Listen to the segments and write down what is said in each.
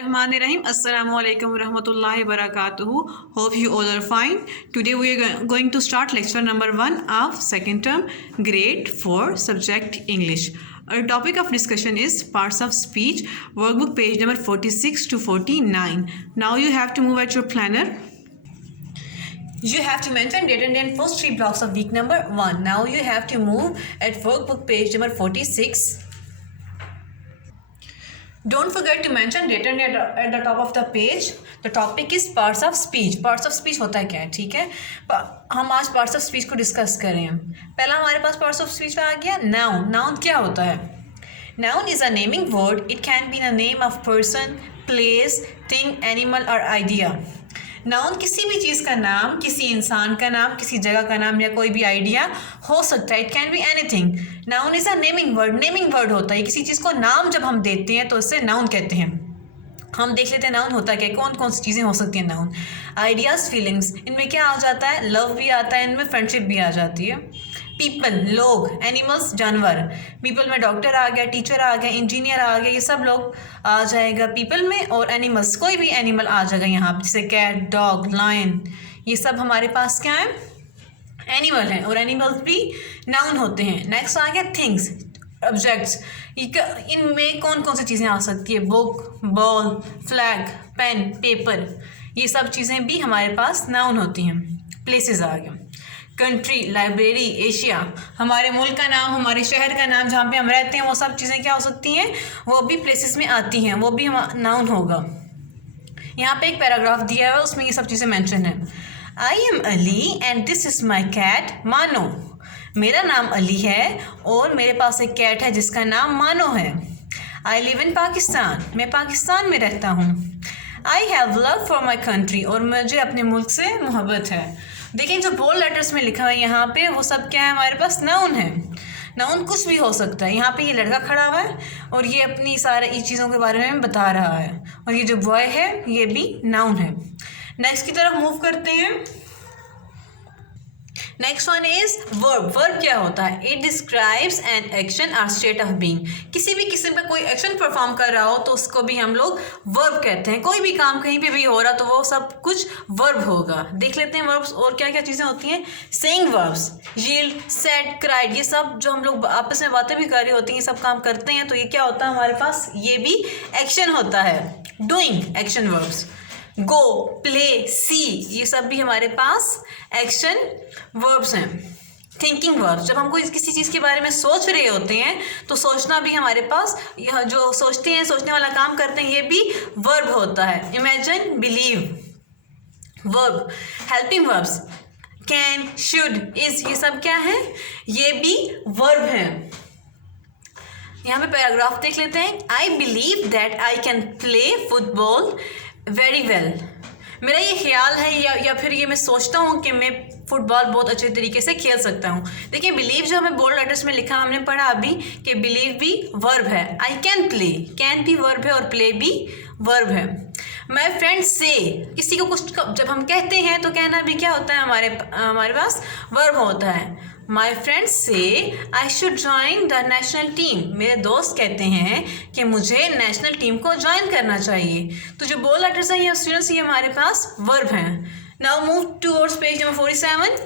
Rahim. Assalamu alaikum warahmatullahi wabarakatuh. Hope you all are fine. Today we are going to start lecture number 1 of second term grade 4 subject English. Our topic of discussion is parts of speech, workbook page number 46 to 49. Now you have to move at your planner. You have to mention date and then first 3 blocks of week number 1. Now you have to move at workbook page number 46. Don't forget to mention written at the top of the page. The topic is parts of speech. Parts of speech होता है क्या है, ठीक है। हम आज parts of speech को discuss करें। पहला हमारे पास parts of speech में आ गया noun. Noun क्या होता है? Noun is a naming word. It can be the name of person, place, thing, animal or idea. Noun किसी भी चीज़ का नाम, किसी इंसान का नाम, किसी जगह का नाम या कोई भी आइडिया हो सकता है। It can be anything. Noun is a naming word. Naming word होता है किसी चीज़ को नाम जब हम देते हैं तो इससे नाउन कहते हैं। हम देख लेते हैं नाउन होता क्या, कौन कौन सी चीज़ें हो सकती हैं नाउन। आइडियाज़, फीलिंग्स, इनमें क्या आ जाता है, लव भी आता है, इनमें फ्रेंडशिप भी आ जाती है। पीपल, लोग, एनिमल्स, जानवर। पीपल में डॉक्टर आ गया, टीचर आ गया, इंजीनियर आ गया, ये सब लोग आ जाएगा पीपल में। और एनिमल्स, कोई भी एनिमल आ जाएगा यहाँ पे, जैसे कैट, डॉग, लायन, ये सब हमारे पास क्या है, एनिमल हैं। और एनिमल्स भी नाउन होते हैं। नेक्स्ट आ गया थिंग्स, ऑब्जेक्ट्स। इनमें कौन कौन सी चीज़ें आ सकती है, book, ball, flag, pen, paper, ये सब चीज़ें भी हमारे पास नाउन होती हैं। प्लेसेस आ गया, कंट्री, लाइब्रेरी, एशिया, हमारे मुल्क का नाम, हमारे शहर का नाम, जहाँ पे हम रहते हैं, वो सब चीज़ें क्या हो सकती हैं, वो भी प्लेसेस में आती हैं, वो भी नाउन होगा। यहाँ पे एक पैराग्राफ दिया है, उसमें ये सब चीज़ें मेंशन है। I am Ali and this is my cat Mano. मेरा नाम अली है और मेरे पास एक कैट है जिसका नाम मानो है। आई लिव इन पाकिस्तान, मैं पाकिस्तान में रहता हूँ। I have love for my country, और मुझे अपने मुल्क से मोहब्बत है। देखिए जो बोल्ड लेटर्स में लिखा हुआ है यहाँ पे, वो सब क्या है, हमारे पास नाउन है। नाउन कुछ भी हो सकता है। यहाँ पे ये लड़का खड़ा हुआ है और ये अपनी सारे इस चीज़ों के बारे में बता रहा है, और ये जो बॉय है ये भी नाउन है। नेक्स्ट की तरफ मूव करते हैं। Next one is verb. Verb क्या होता है, इट डिस्क्राइब्स एन एक्शन और स्टेट ऑफ बीइंग। किसी भी किस्म का कोई एक्शन परफॉर्म कर रहा हो तो उसको भी हम लोग वर्ब कहते हैं। कोई भी काम कहीं पे भी हो रहा तो वो सब कुछ वर्ब होगा। देख लेते हैं वर्ब्स और क्या क्या चीज़ें होती हैं। Saying verbs, yield, said, cried, ये सब जो हम लोग आपस में बातें भी कर रही होती हैं, ये सब काम करते हैं, तो ये क्या होता है हमारे पास, ये भी एक्शन होता है। Doing, action verbs. Go, play, see, ये सब भी हमारे पास एक्शन वर्ब्स हैं। थिंकिंग वर्ब्स, जब हम कोई किसी चीज़ के बारे में सोच रहे होते हैं तो सोचना भी हमारे पास, यह जो सोचते हैं, सोचने वाला काम करते हैं, ये भी वर्ब होता है। Imagine, believe, verb. Helping verbs, can, should, is, ये सब क्या है, ये भी वर्ब हैं। यहाँ पे पैराग्राफ देख लेते हैं। I believe that I can play football very well. मेरा ये ख्याल है या फिर ये मैं सोचता हूँ कि मैं फुटबॉल बहुत अच्छे तरीके से खेल सकता हूँ। देखिए बिलीव जो हमें बोल्ड लेटर्स में लिखा, हमने पढ़ा अभी कि बिलीव भी वर्ब है। आई कैन प्ले, कैन भी वर्ब है और प्ले भी वर्ब है। माई फ्रेंड से, किसी को कुछ जब हम कहते हैं तो कहना भी क्या होता है, हमारे पास वर्ब होता है। माई फ्रेंड्स से I should join the national team. मेरे दोस्त कहते हैं कि मुझे नेशनल टीम को ज्वाइन करना चाहिए। तो जो बोल्ड लेटर्स हैं ये स्टूडेंट्स, ये हमारे पास वर्ब हैं। Now move towards page number 47.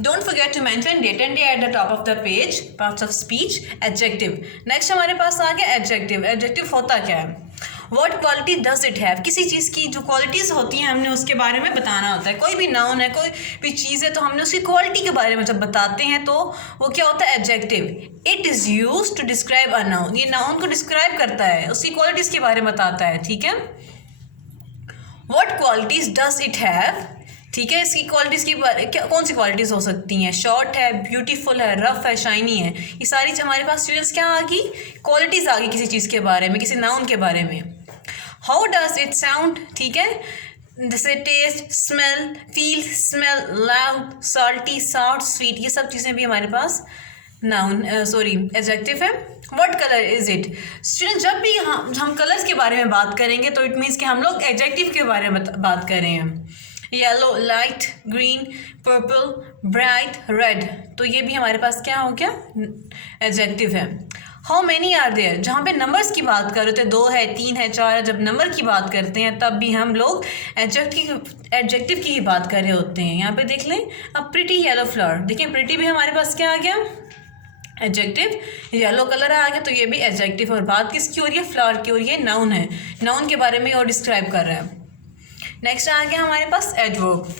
Don't forget to mention date and day at the top of the page. Parts of speech, adjective. Next हमारे पास आ गया एडजेक्टिव। एडजेक्टिव होता क्या है, What quality does it have? किसी चीज़ की जो क्वालिटीज़ होती हैं हमने उसके बारे में बताना होता है। कोई भी नाउन है, कोई भी चीज़ है, तो हमने उसकी क्वालिटी के बारे में जब बताते हैं तो वो क्या होता है, adjective. It is used to describe a noun. ये नाउन को डिस्क्राइब करता है, उसकी क्वालिटीज़ के बारे में बताता है, ठीक है। What qualities does it have? ठीक है, इसकी क्वालिटीज़ की क्या कौन सी क्वालिटीज़ हो सकती हैं, शॉर्ट है, ब्यूटीफुल है, रफ है, शाइनी है, ये सारी हमारे पास स्टूडेंट्स क्या आ गई, क्वालिटीज़ आ गई किसी चीज़ के बारे में, किसी नाउन के बारे में। हाउ डज इट साउंड, ठीक है, जैसे taste, smell, feel, smell, loud, salty, soft, sweet, ये सब चीज़ें भी हमारे पास नाउन एडजेक्टिव है। What colour is it, student जब भी हम कलर्स के बारे में बात करेंगे तो इट मीन्स कि हम लोग एडजेक्टिव के बारे में बात कर रहे हैं। Yellow, light, green, purple, bright, red, तो ये भी हमारे पास क्या हो गया, एडजेक्टिव है। हाउ मैनी आर देयर, जहाँ पे नंबर्स की बात कर रहे थे, 2 है, 3 है, 4 है, जब नंबर की बात करते हैं तब भी हम लोग एडजेक्टिव की ही बात कर रहे होते हैं। यहाँ पे देख लें, अब प्रिटी येलो फ्लावर, देखिए प्रिटी भी हमारे पास क्या आ गया, एडजेक्टिव। येलो कलर आ गया तो ये भी एडजेक्टिव। और बात किसकी हो रही है, फ्लावर की, और ये नाउन है, नाउन के बारे में और डिस्क्राइब कर रहा है। नेक्स्ट आ गया हमारे पास adverb.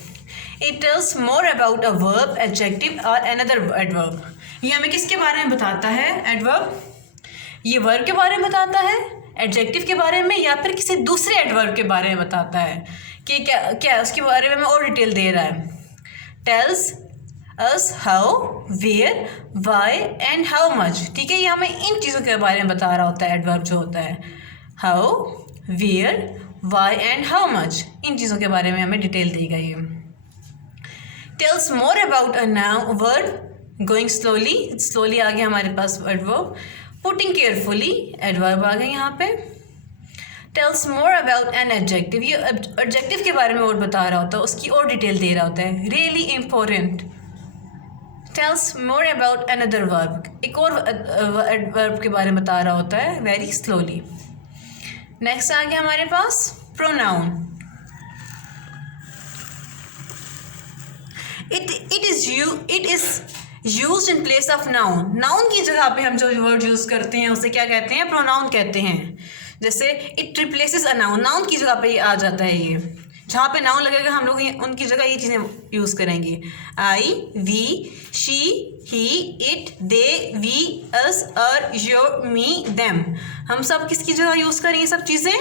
It tells more about a verb, adjective और अनदर एडवर्ब। ये हमें किसके बारे में बताता है, एडवर्ब ये वर्ब के बारे में बताता है, एडजेक्टिव के बारे में, या फिर किसी दूसरे एडवर्ब के बारे में बताता है कि क्या क्या उसके बारे में और डिटेल दे रहा है। Tells us how, where, why and how much. ठीक है, ये हमें इन चीज़ों के बारे में बता रहा होता है एडवर्ब जो होता है, how, where, why and how much, इन चीज़ों के बारे में हमें डिटेल देगा ये। Tells more about a noun verb, going slowly, slowly आ गया हमारे पास एडवर्ब। पुटिंग केयरफुली, एडवर्ब आ गया यहाँ पे। Tells more about an adjective, ये एडजेक्टिव के बारे में और बता रहा होता है, उसकी और डिटेल दे रहा होता है, really important. Tells more about another verb, एक और वर्ब के बारे में बता रहा होता है, वेरी स्लोली। नेक्स्ट आ गया हमारे पास pronoun. It is use in place of noun, noun की जगह पे हम जो वर्ड यूज़ करते हैं उसे क्या कहते हैं, प्रोनाउन कहते हैं। जैसे it replaces a noun, noun की जगह पे ये आ जाता है, ये जहाँ पे नाउन लगेगा हम लोग उनकी जगह ये चीज़ें यूज़ करेंगे। I, we, she, he, it, they, we, us, our, your, me, them, हम सब किसकी जगह यूज़ करेंगे, सब चीज़ें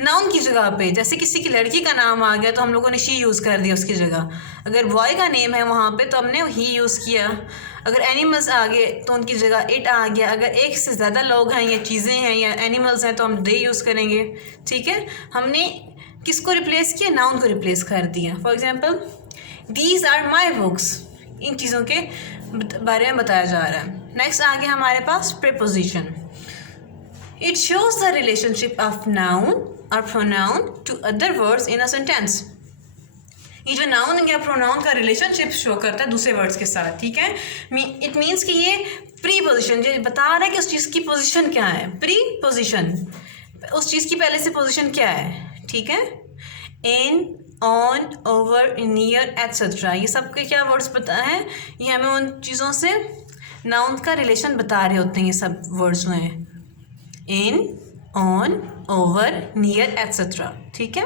नाउन की जगह पे। जैसे किसी की लड़की का नाम आ गया तो हम लोगों ने शी यूज़ कर दिया उसकी जगह, अगर बॉय का नेम है वहाँ पे तो हमने ही यूज़ किया। अगर एनिमल्स आ गए तो उनकी जगह इट आ गया। अगर एक से ज़्यादा लोग हैं या चीज़ें हैं या एनिमल्स हैं तो हम दे यूज़ करेंगे। ठीक है, हमने किसको रिप्लेस किया, नाउन को रिप्लेस कर दिया। For example, these are my books, इन चीज़ों के बारे में बताया जा रहा है। नेक्स्ट आ गया हमारे पास preposition. It shows the relationship of noun और pronoun to other words in a sentence. ये जो नाउन या प्रोनाउन का रिलेशनशिप शो करता है दूसरे वर्ड्स के साथ। ठीक है, इट मीन्स कि ये प्री पोजिशन जो बता रहा है कि उस चीज़ की पोजिशन क्या है, प्री पोजिशन, उस चीज़ की पहले से पोजिशन क्या है। ठीक है, इन, ऑन, ओवर, नियर, एट्सेट्रा, ये सब के क्या वर्ड्स पता है, ये हमें उन चीज़ों से नाउन का रिलेशन बता रहे होते हैं। ये सब वर्ड्स जो हैं, इन, ऑन, ओवर, नियर, एट्सेट्रा। ठीक है,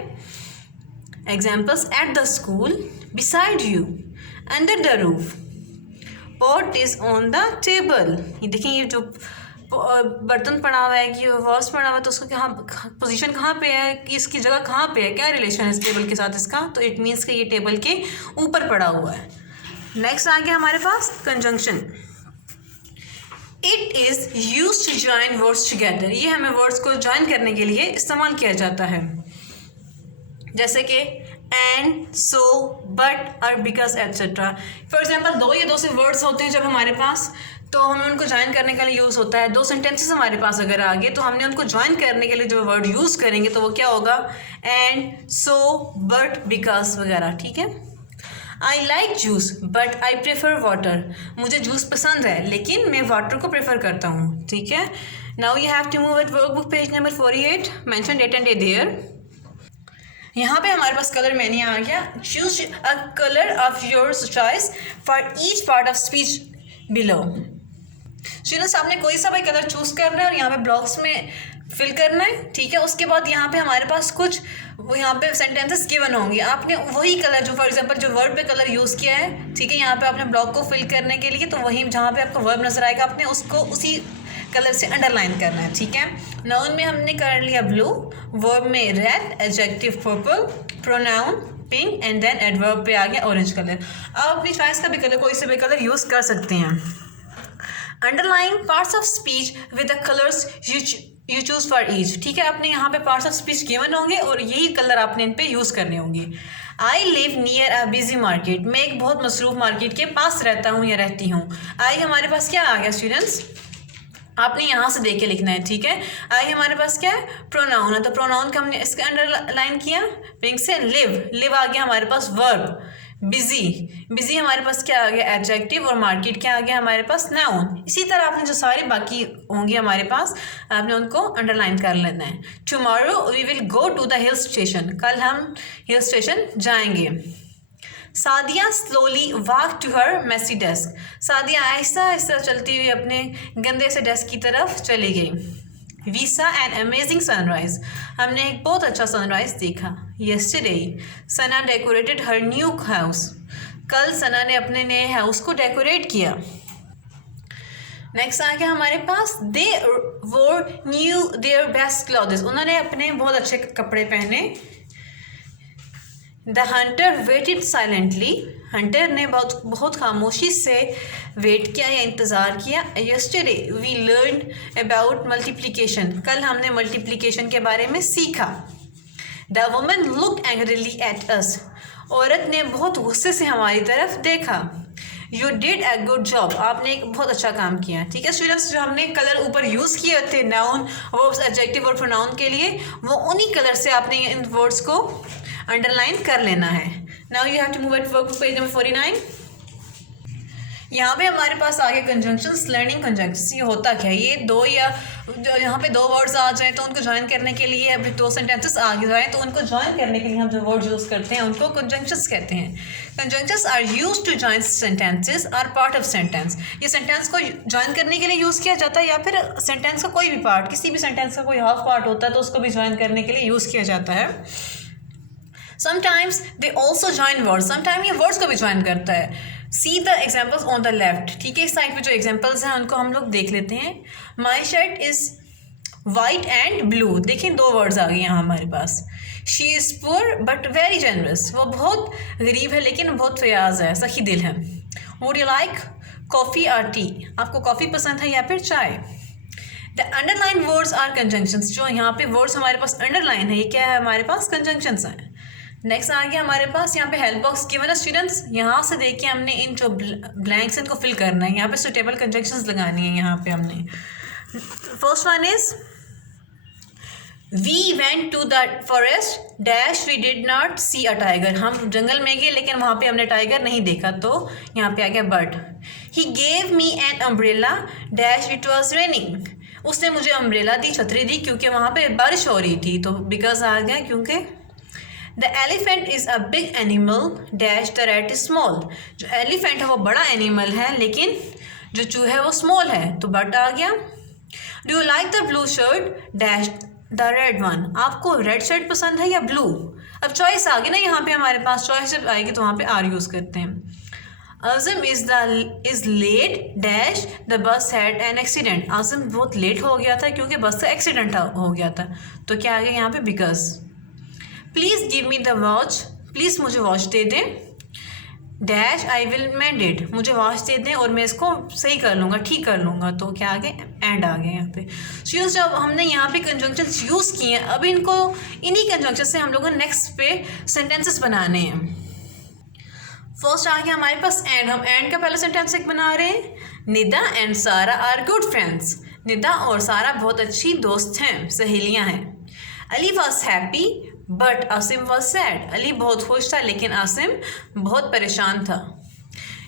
examples, at the school, beside you, under the roof, pot is on the table. ये देखिए, ये जो बर्तन पड़ा हुआ है कि वॉस पड़ा हुआ है तो उसका कहाँ पोजीशन कहाँ पे है, कि इसकी जगह कहाँ पे है, क्या रिलेशन है इस टेबल के साथ इसका, तो इट मीन्स कि ये टेबल के ऊपर पड़ा हुआ है। नेक्स्ट आ गया हमारे पास conjunction. It is use to join words together, ये हमें वर्ड्स को ज्वाइन करने के लिए इस्तेमाल किया जाता है। जैसे कि एंड, सो, बट और बिकॉज एट्सेट्रा। फॉर एग्जाम्पल, दो या दो से वर्ड्स होते हैं जब हमारे पास, तो हमें उनको ज्वाइन करने के लिए यूज़ होता है। दो सेंटेंसेस हमारे पास अगर आ गए तो हमने उनको ज्वाइन करने के लिए जो वर्ड यूज़ करेंगे तो वो क्या होगा, एंड, सो, बट, बिकॉज वगैरह। ठीक है, I like juice but I prefer water, मुझे जूस पसंद है लेकिन मैं वाटर को प्रेफर करता हूँ। ठीक है, now you have to move at workbook page number 48, mention date and day there. यहाँ पे हमारे पास कलर मैनी आ गया। Choose a colour of your choice for each part of speech below. Students, आपने कोई सा भाई कलर चूज़ करना है और यहाँ पे ब्लॉक्स में फिल करना है। ठीक है, उसके बाद यहाँ पे हमारे पास कुछ यहाँ पे सेंटेंसेस गिवन होंगे, आपने वही कलर जो फॉर एग्जांपल जो वर्ड पे कलर यूज़ किया है, ठीक है, यहाँ पे आपने ब्लॉक को फिल करने के लिए तो वही जहाँ पे आपको वर्ब नज़र आएगा आपने उसको उसी कलर से अंडरलाइन करना है। ठीक है, नाउन में हमने कर लिया ब्लू, वर्ब में red, adjective purple, pronoun pink and then adverb पे आ गया ऑरेंज कलर। आप अपनी चॉइस का भी कलर कोई से भी कलर यूज़ कर सकते हैं। Underline parts of speech with the colours you choose for each. ठीक है, आपने यहाँ पे पार्ट्स ऑफ स्पीच गिवन होंगे और यही कलर आपने इन पे यूज़ करने होंगे। I live near a busy market, मैं एक बहुत मसरूफ मार्केट के पास रहता हूँ या रहती हूँ। आई हमारे पास क्या आ गया स्टूडेंट्स, आपने यहाँ से देख के लिखना है। ठीक है, आई हमारे पास क्या है, प्रोनाउन है, तो प्रोनाउन का हमने इसके अंडरलाइन किया पिंक से। लिव, लिव आ गया हमारे पास वर्ब, बिजी हमारे पास क्या आ गया, एडजेक्टिव, और मार्केट क्या आ गया हमारे पास, नाउन। इसी तरह आपने जो सारे बाकी होंगे हमारे पास, आपने उनको अंडरलाइन कर लेना है। Tomorrow we will go to the hill station, कल हम हिल स्टेशन जाएंगे। Sadia slowly walk to her messy desk, Sadia आहिस्ता आहिस्ता चलती हुई अपने गंदे से डेस्क की तरफ चली गई। We saw an amazing sunrise, हमने एक बहुत अच्छा सनराइज देखा। Yesterday, सना डेकोरेटेड हर न्यू हाउस, कल सना ने अपने नए हाउस को डेकोरेट किया। नेक्स्ट आ गया हमारे पास, they wore new their best clothes, उन्होंने अपने बहुत अच्छे कपड़े पहने। The hunter waited silently, hunter ने बहुत खामोशी से वेट किया या इंतज़ार किया। Yesterday we learn about multiplication, कल हमने मल्टीप्लिकेशन के बारे में सीखा। The woman looked angrily at us, औरत ने बहुत गुस्से से हमारी तरफ देखा। You did a good job, आपने एक बहुत अच्छा काम किया। ठीक है स्टूडेंट्स, जो हमने कलर ऊपर यूज़ किए थे नाउन, वर्ब्स, एडजेक्टिव और प्रोनाउन के लिए, वो उन्हीं कलर से आपने इन वर्ड्स को अंडरलाइन कर लेना है। Now you have to move at work page number 49। यहाँ पे हमारे पास आगे कंजंक्शंस, लर्निंग कंजंक्शंस। ये होता क्या है, ये दो या यहाँ पे दो वर्ड्स आ जाएं तो उनको ज्वाइन करने के लिए, अभी दो सेंटेंसेस आगे जाएं तो उनको ज्वाइन करने के लिए हम जो वर्ड यूज़ करते हैं उनको कंजंक्शंस कहते हैं। Conjunctions are used to join sentences are part of sentence, ये सेंटेंस को ज्वाइन करने के लिए यूज़ किया जाता है, या फिर सेंटेंस का कोई भी पार्ट, किसी भी सेंटेंस का कोई हाफ पार्ट होता है तो उसको भी ज्वाइन करने के लिए यूज़ किया जाता है। Sometimes they also join words, sometime ये वर्ड्स को भी ज्वाइन करता है। See the examples on the left, ठीक है इस साइड पे जो एग्जाम्पल्स हैं उनको हम लोग देख लेते हैं। My shirt is white and blue, देखिए दो वर्ड्स आ गए यहाँ हमारे पास। She is poor but very generous, वो बहुत गरीब है लेकिन बहुत फयाज है, सखी दिल है। वुड यू लाइक कॉफ़ी और टी, आपको कॉफ़ी पसंद है या फिर चाय। The underline words are conjunctions, जो यहाँ पे वर्ड्स हमारे पास अंडरलाइन है ये क्या है हमारे पास, कंजंक्शंस हैं। नेक्स्ट आ गया हमारे पास यहाँ पे हेल्प बॉक्स गिवन है स्टूडेंट्स, यहाँ से देखिए हमने इन जो ब्लैंक्स इनको फिल करना है, यहाँ पे सुटेबल कंजंक्शंस लगानी है। यहाँ पे हमने first one is we went to the forest dash we did not see a tiger, हम जंगल में गए लेकिन वहाँ पे हमने टाइगर नहीं देखा, तो यहाँ पे आ गया but. He gave me an umbrella dash it was raining, उसने मुझे अम्ब्रेला दी, छतरी दी, क्योंकि वहाँ पे बारिश हो रही थी, तो बिकॉज आ गया क्योंकि। The elephant is a big animal dash the rat is small, जो एलिफेंट है वो बड़ा एनिमल है लेकिन जो चूहा है वो स्मॉल है, तो बट आ गया। Do you like the blue shirt dash the red one, आपको रेड शर्ट पसंद है या ब्लू। अब चॉइस आ गई ना, यहाँ पे हमारे पास चॉइस जब आएगी तो वहाँ पे आर यूज़ करते हैं। Azam is late dash the bus had an accident, Azam बहुत लेट हो गया था क्योंकि बस का एक्सीडेंट हो गया था, तो क्या आ गया यहाँ पे because. Please give me the watch, please मुझे वॉच दे दें, dash I will mend it, मुझे वॉच दे दें और मैं इसको सही कर लूँगा, ठीक कर लूँगा, तो क्या आ गया एंड आ गया यहाँ पे। स्टूडेंट्स जब हमने यहाँ पे कंजंक्शंस यूज़ किए हैं, अब इनको इन्हीं कंजंक्शन से हम लोगों ने नेक्स्ट पे सेंटेंसेस बनाने हैं। फर्स्ट आ गया हमारे पास एंड, हम एंड का पहला सेंटेंस एक बना रहे हैं। निदा एंड सारा आर गुड फ्रेंड्स, निदा और सारा बहुत अच्छी दोस्त हैं, सहेलियाँ हैं। Ali was happy but Asim was sad, Ali बहुत खुश था लेकिन आसिम बहुत परेशान था।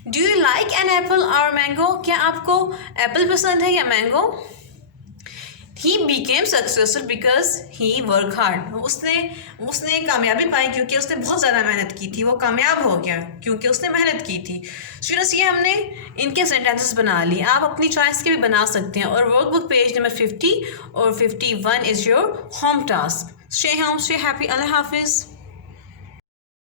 Do you like an apple और मैंगो, क्या आपको एप्पल पसंद है या mango. He Beckham successful because he work hard, उसने कामयाबी पाई क्योंकि उसने बहुत ज़्यादा मेहनत की थी, वो कामयाब हो गया क्योंकि उसने मेहनत की थी। स्टूडेंट्स ये हमने इनके सेंटेंसेस बना लिए, आप अपनी चॉइस के भी बना सकते हैं। और वर्कबुक पेज नंबर 50 और 51 is your home task. Stay home, stay happy, अल्लाह हाफिज़।